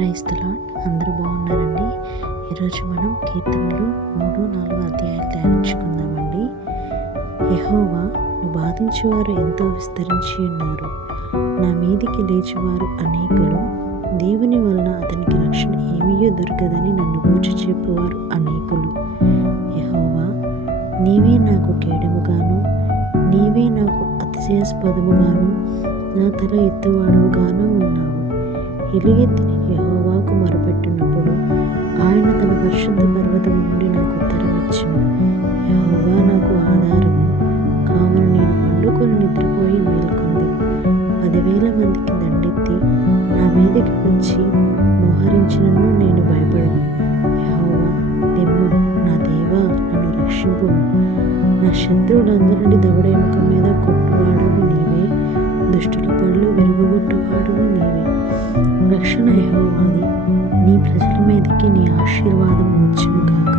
Praise the lord. అందరూ బాగున్నారండి. ఈరోజు మనం కీర్తనలు 3-4 అధ్యాయాలు ధ్యానించుకుందామండి. యెహోవా, నువ్వు బాధించేవారు ఎంతో విస్తరించి ఉన్నారు, నా మీదికి లేచేవారు అనేకులు. దేవుని వలన అతనికి రక్షణ ఏమీయో దొరకదని నన్ను గూర్చి చెప్పువారు అనేకులు. యెహోవా, నీవే నాకు కేడముగాను, నీవే నాకు అతిశయాస్పదముగాను, నా తల ఎత్తువాడవుగాను ఉన్నావు. ఎలుగెత్తి యెహోవాకు మొరపెట్టినప్పుడు ఆయన తన పరిశుద్ధ పర్వతం నుండి నాకు ఉత్తరం ఇచ్చెను. యెహోవా నాకు ఆధారము కావున నేను పండుకొని నిద్రపోయి మేల్కొందును. 10,000 మందికి దండెత్తి నా మీదకి వచ్చి మోహరించినను నేను భయపడను. యెహోవా, లెమ్ము, నా దేవా, నన్ను రక్షింపుము. నా శత్రువులందరినీ దవడ ఎముక మీద కొట్టువాడవు నీవే, దుష్టుల పళ్ళు విరుగగొట్టువాడవు నీవే. రక్షణ యెహోవాది, నీ ప్రజల మీదకి నీ ఆశీర్వాదం వచ్చును గాక.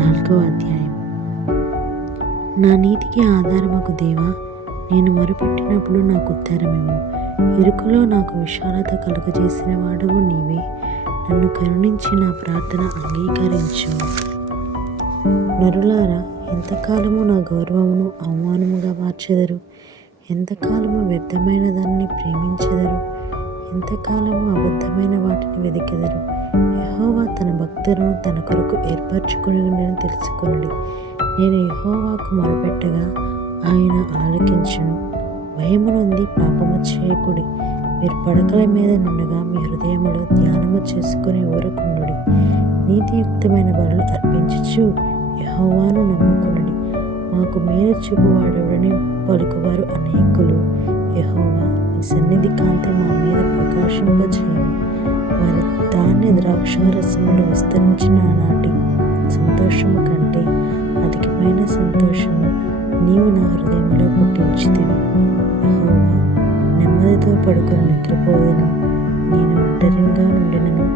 4వ అధ్యాయం. నా నీతికి ఆధారమగు దేవా, నేను మొరపెట్టినప్పుడు నాకు ఉత్తరమిమ్ము. ఇరుకులో నాకు విశాలత కలుగజేసిన వాడవు నీవే. నన్ను కరుణించి నా ప్రార్థన అంగీకరించు. నరులారా, ఎంతకాలము నా గౌరవమును అవమానముగా మార్చెదరు? ఎంతకాలము వ్యర్థమైన దానిని ప్రేమించెదరు? ఎంతకాలము అబద్ధమైన వాటిని వెదికెదరు? యెహోవా తన భక్తులను తన కొరకు ఏర్పరచుకుని తెలుసుకొనుడి. నేను యెహోవాకు మొరపెట్టగా ఆయన ఆలకించును. భయము నొంది పాపము చేయకుడి. మీరు పడకల మీద నుండగా మీ హృదయములో ధ్యానము చేసుకుని ఊరకుండుడి. నీతియుక్తమైన బలులు అర్పించుచు యెహోవాను నమ్ముకునుడి. మాకు మేలు చూపువాడెవడని పలుకువారు అనేకులు. యెహోవా, నీ సన్నిధి కాంతి మా మీద ప్రకాశింపచేయుము. వారి ధాన్య ద్రాక్షారసములు విస్తరించిన నాటి సంతోషము కంటే అధికమైన సంతోషము నీవు నా హృదయంలో పుట్టించితివి. యెహోవా, నెమ్మదితో పడుకొని నిద్రపోదును. నేను ఒంటరిగా నుండినను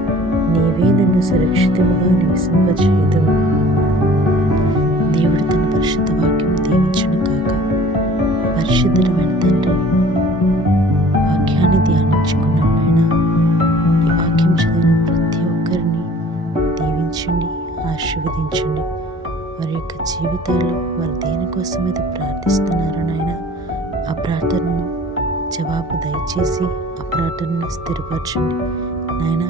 నీవే నన్ను సురక్షితముగా నివసింపచేయుదువు. దేవుడు తన పరిశుద్ధ వాక్యం దీవించును కాక. పరిశుద్ధుడైన తండ్రి, వాక్యాన్ని ధ్యానించుకున్నాం నాయన. ఈ వాక్యం చదివిన ప్రతి ఒక్కరిని దీవించండి, ఆశీర్వదించండి. వారి యొక్క జీవితాల్లో వారు దేనికోసమైతే ప్రార్థిస్తున్నారో నాయన, ఆ ప్రార్థనను జవాబు దయచేసి ఆ ప్రార్థనను స్థిరపరచండి నాయన.